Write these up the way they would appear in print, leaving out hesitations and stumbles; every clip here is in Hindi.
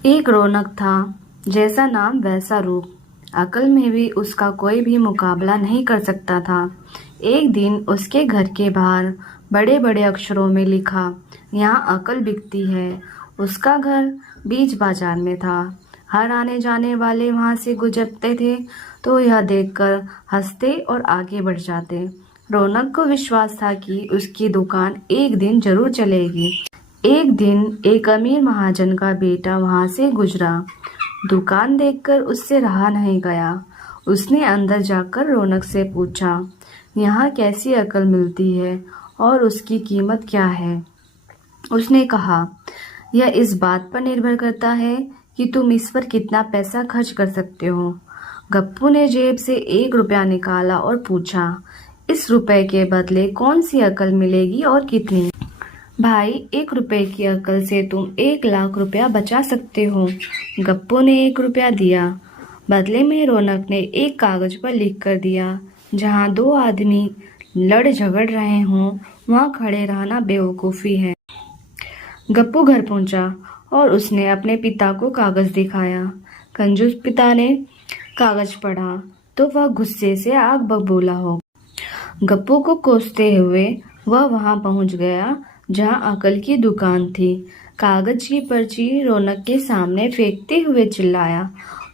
एक रौनक था, जैसा नाम वैसा रूप। अकल में भी उसका कोई भी मुकाबला नहीं कर सकता था। एक दिन उसके घर के बाहर बड़े बड़े अक्षरों में लिखा, यहाँ अकल बिकती है। उसका घर बीच बाजार में था। हर आने जाने वाले वहां से गुजरते थे तो यह देखकर हंसते और आगे बढ़ जाते। रौनक को विश्वास था कि उसकी दुकान एक दिन जरूर चलेगी। एक दिन एक अमीर महाजन का बेटा वहां से गुजरा। दुकान देखकर उससे रहा नहीं गया। उसने अंदर जाकर रौनक से पूछा, यहाँ कैसी अकल मिलती है और उसकी कीमत क्या है। उसने कहा, यह इस बात पर निर्भर करता है कि तुम इस पर कितना पैसा खर्च कर सकते हो। गप्पू ने जेब से 1 रुपया निकाला और पूछा, इस रुपए के बदले कौन सी अकल मिलेगी और कितनी। भाई, 1 रुपए की अकल से तुम 1 लाख रुपया बचा सकते हो। गप्पू ने 1 रुपया दिया। बदले में रौनक ने एक कागज पर लिख कर दिया, जहाँ 2 आदमी लड़ झगड़ रहे हों वहाँ खड़े रहना बेवकूफ़ी है। गप्पू घर पहुंचा और उसने अपने पिता को कागज दिखाया। कंजूस पिता ने कागज पढ़ा तो वह गुस्से से आग बबूला हो। गप्पू को कोसते हुए वह वहां पहुंच गया जहां अकल की दुकान थी। कागज की पर्ची रौनक के सामने फेंकते हुए चिल्लाया,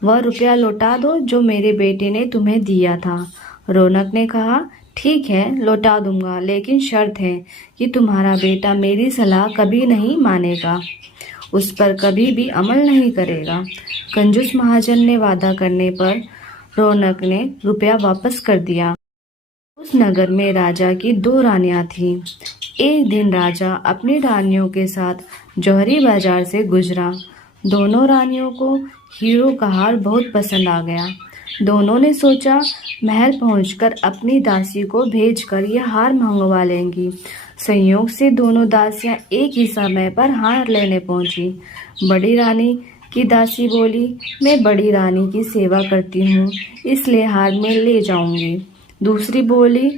वह रुपया लौटा दो जो मेरे बेटे ने तुम्हें दिया था। रौनक ने कहा, ठीक है, लौटा दूंगा, लेकिन शर्त है कि तुम्हारा बेटा मेरी सलाह कभी नहीं मानेगा, उस पर कभी भी अमल नहीं करेगा। कंजूस महाजन ने वादा करने पर रौनक ने रुपया वापस कर दिया। उस नगर में राजा की 2 रानियां थीं। एक दिन राजा अपनी रानियों के साथ जौहरी बाजार से गुजरा। दोनों रानियों को हीरो का हार बहुत पसंद आ गया। दोनों ने सोचा, महल पहुंचकर अपनी दासी को भेजकर यह हार मंगवा लेंगी। संयोग से दोनों दासियां एक ही समय पर हार लेने पहुंची। बड़ी रानी की दासी बोली, मैं बड़ी रानी की सेवा करती हूँ, इसलिए हार मैं ले जाऊंगी। दूसरी बोली,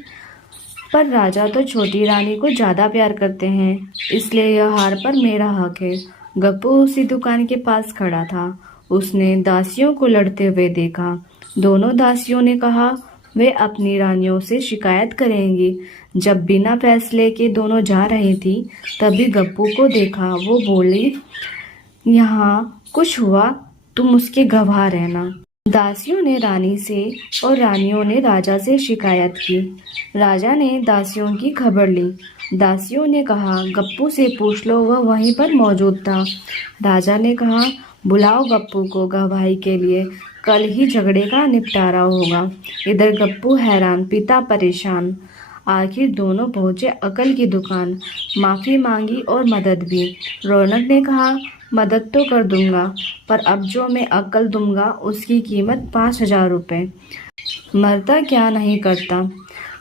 पर राजा तो छोटी रानी को ज़्यादा प्यार करते हैं, इसलिए यह हार पर मेरा हक है। गप्पू उसी दुकान के पास खड़ा था। उसने दासियों को लड़ते हुए देखा। दोनों दासियों ने कहा वे अपनी रानियों से शिकायत करेंगी। जब बिना फैसले के दोनों जा रही थी तभी गप्पू को देखा। वो बोली, यहाँ कुछ हुआ, तुम उसके गवाह रहना। दासियों ने रानी से और रानियों ने राजा से शिकायत की। राजा ने दासियों की खबर ली। दासियों ने कहा, गप्पू से पूछ लो, वह वहीं पर मौजूद था। राजा ने कहा, बुलाओ गप्पू को गवाही के लिए, कल ही झगड़े का निपटारा होगा। इधर गप्पू हैरान, पिता परेशान। आखिर दोनों पहुंचे अकल की दुकान। माफ़ी मांगी और मदद भी। रौनक ने कहा, मदद तो कर दूंगा, पर अब जो मैं अकल दूंगा उसकी कीमत 5,000 रुपये। मरता क्या नहीं करता।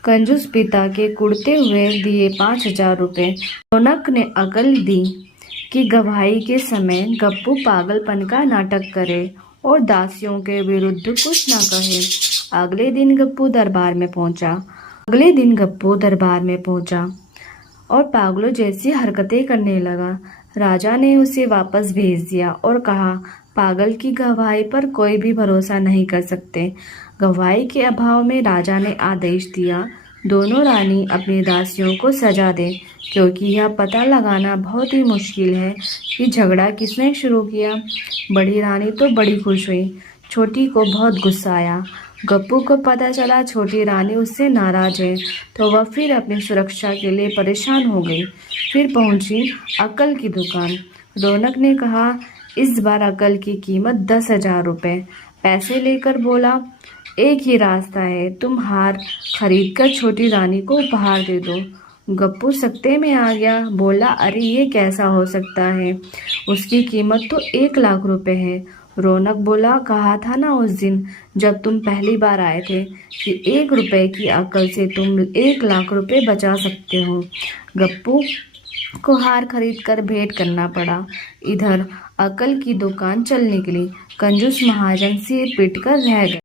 कंजूस पिता के कुड़ते हुए दिए 5,000 रुपये। रौनक ने अकल दी कि गवाही के समय गप्पू पागलपन का नाटक करे और दासियों के विरुद्ध कुछ न कहे। अगले दिन गप्पू दरबार में पहुंचा और पागलों जैसी हरकतें करने लगा। राजा ने उसे वापस भेज दिया और कहा, पागल की गवाही पर कोई भी भरोसा नहीं कर सकते। गवाही के अभाव में राजा ने आदेश दिया, दोनों रानी अपनी दासियों को सजा दे, क्योंकि यह पता लगाना बहुत ही मुश्किल है कि झगड़ा किसने शुरू किया। बड़ी रानी तो बड़ी खुश हुई, छोटी को बहुत गुस्सा आया। गप्पू को पता चला छोटी रानी उससे नाराज है, तो वह फिर अपनी सुरक्षा के लिए परेशान हो गई। फिर पहुंची अकल की दुकान। रौनक ने कहा, इस बार अकल की कीमत 10,000 रुपये। पैसे लेकर बोला, एक ही रास्ता है, तुम हार खरीद कर छोटी रानी को उपहार दे दो। गप्पू सकते में आ गया। बोला, अरे ये कैसा हो सकता है, उसकी कीमत तो 1 लाख रुपए है। रौनक बोला, कहा था ना उस दिन जब तुम पहली बार आए थे कि 1 रुपए की अकल से तुम 1 लाख रुपए बचा सकते हो। गप्पू को हार खरीद कर भेंट करना पड़ा। इधर अकल की दुकान चल निकली। कंजूस महाजन सिर पीट कर रह गए।